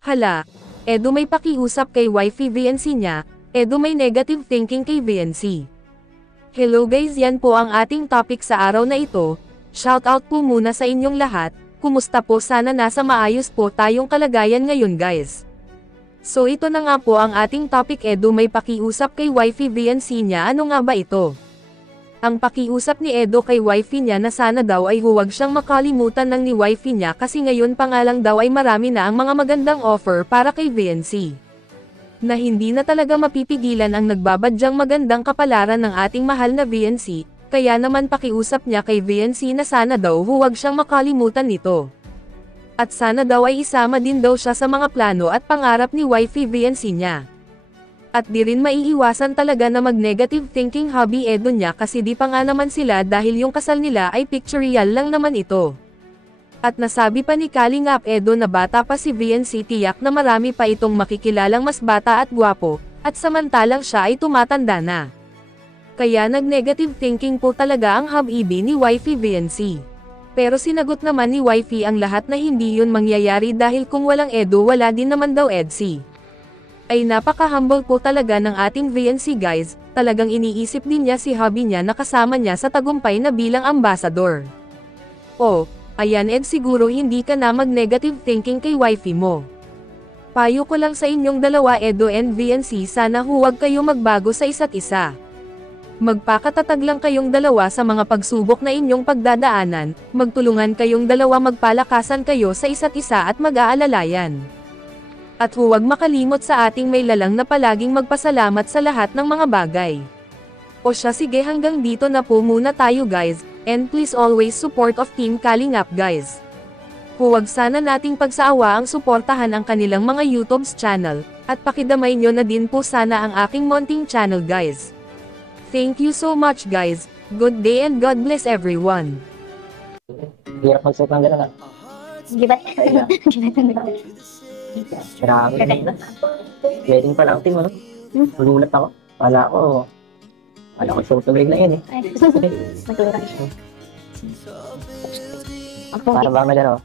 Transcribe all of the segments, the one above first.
Hala, Edo may pakiusap kay wifey VNC niya, Edo may negative thinking kay VNC. Hello guys, yan po ang ating topic sa araw na ito. Shoutout po muna sa inyong lahat, kumusta po, sana nasa maayos po tayong kalagayan ngayon guys. So ito na nga po ang ating topic, Edo may pakiusap kay wifey VNC niya, ano nga ba ito? Ang pakiusap ni Edo kay wifey niya na sana daw ay huwag siyang makalimutan ng ni wifey niya kasi ngayon pa nga lang daw ay marami na ang mga magandang offer para kay VNC. Na hindi na talaga mapipigilan ang nagbabadyang magandang kapalaran ng ating mahal na VNC, kaya naman pakiusap niya kay VNC na sana daw huwag siyang makalimutan nito. At sana daw ay isama din daw siya sa mga plano at pangarap ni wifey VNC niya. At di rin maiiwasan talaga na mag-negative thinking hobby Edo niya kasi di pa nga naman sila dahil yung kasal nila ay pictorial lang naman ito. At nasabi pa ni Kalingap Edo na bata pa si VNC, tiyak na marami pa itong makikilalang mas bata at gwapo, at samantalang siya ay tumatanda na. Kaya nag-negative thinking po talaga ang hubby ni wifey VNC. Pero sinagot naman ni wifey ang lahat na hindi yun mangyayari dahil kung walang Edo wala din naman daw EDC. Ay napaka-humble po talaga ng ating VNC guys, talagang iniisip din niya si hubby niya na kasama niya sa tagumpay na bilang ambassador. Oh, ayan Ed, siguro hindi ka na mag-negative thinking kay wifey mo. Payo ko lang sa inyong dalawa Edo and VNC, sana huwag kayo magbago sa isa't isa. Magpakatatag lang kayong dalawa sa mga pagsubok na inyong pagdadaanan, magtulungan kayong dalawa, magpalakasan kayo sa isa't isa at mag-aalalayan. At huwag makalimot sa ating may lalang na palaging magpasalamat sa lahat ng mga bagay. O siya, sige, hanggang dito na po muna tayo guys, and please always support of Team Kalingap guys. Huwag sana nating pagsaawa ang suportahan ang kanilang mga YouTube's channel, at pakidamay nyo na din po sana ang aking munting channel guys. Thank you so much guys, good day and God bless everyone. Hirap magsuot ng gano'n ah. Gibat. Grabe na. Wedding pa lang, Tim, ano? Nagulat ako. Wala ko suot na na yan eh. Ay, magtulog. Ako, Para bang nagano.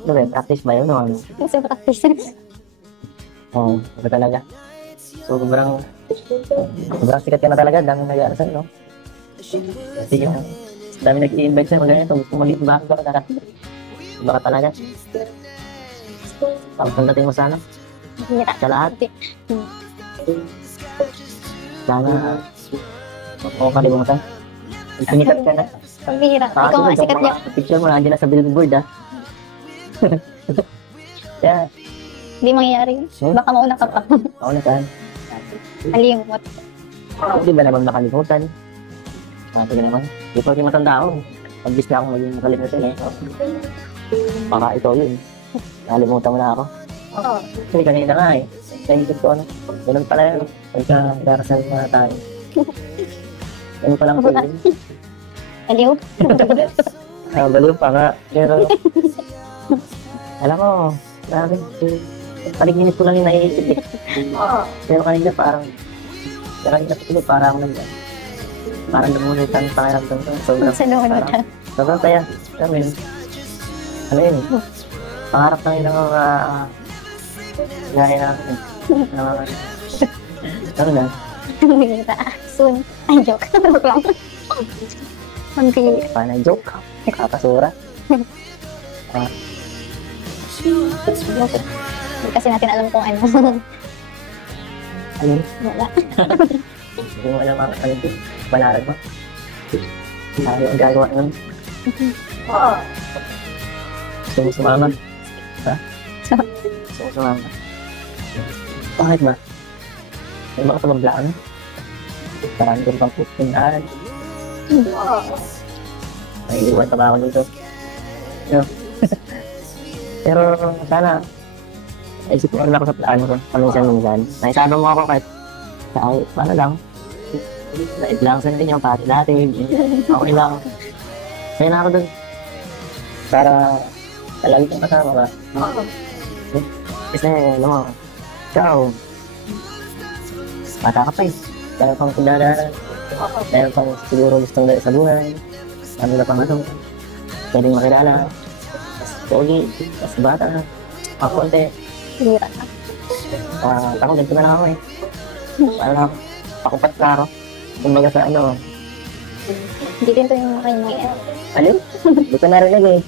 Ano ba, practice ba yun o ano? gusto ko practice. Oo, iba talaga. So, sobrang sikat ka na talaga, daming nag-aarasal, no? Kasi yung dami nag-i-invite sa'yo, ganito, gusto maliit ba ka talaga? Baka talaga. Tapos natin mo sana, sa lahat. Sana, o kalimutan. Sinikat ka na. Pambihira. Ikaw nga, sikat niya. Picture mo, nandiyan na sa billboard, ah. Kaya, Hindi mangyayari. Baka mauna ka pa. ako na saan. Alimot. Hindi ba naman nakalimutan? Sige naman. Di pa rin matanda ako. Pag-bis na akong maging makalimutan eh. Baka ito yun. Nakalimutan mo na ako. Oo. Kasi kanina nga eh. Naisip ko ano. Ganun pala yun. Pagka darasal na tayo. Ganun palang feeling. Aliw. Baliw pa nga. Pero, alam mo, grabe. Paliginit ko lang yung naiisip eh. Pero kanina parang parang namunutan pakiramdam ko. Sa noon na. Sobrang saya. Alam mo yun? Ano yun eh? Pangarap na yun ang mga gaya namin. Ano na? Pambihira. Soon. Ay, joke. Joke lang. Pambihira. Panay joke. Kakasura. Hindi kasi natin alam kung ano. Ayun. Wala. Hindi mo alam ang ano ito. Banaran mo. Sabi ang gagawa nun. Oo. Gusto mo sumama? Ha? Gusto mo sumama? Bakit ba? May mga tumablaan? Parang doon pang pupuntaan. May iwan pa ba ako dito? No. Pero sana naisip ko rin ako sa plano ko paminsan-minsan. Naisama mo ako kahit paano lang. Dahil lang sa natin yung pati natin. Okay lang. Kaya na ako dun. Para lagi kang kasama ka. Kasi alam mo, ikaw, bata ka pa eh. Dahil pang pinadaanan. Dahil pang siguro gustong dahil sa buhay. Ano na pang ano. Pwedeng makilala. Mas pogi, mas bata. Pakunti. Bira ka. Ako, ganito na lang ako eh. Para lang, pakupat ka ako. Kumbaga sa ano, Hindi din to yung kanyang alin? Hindi ko narinig eh.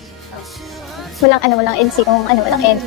walang NC kung ano, walang N.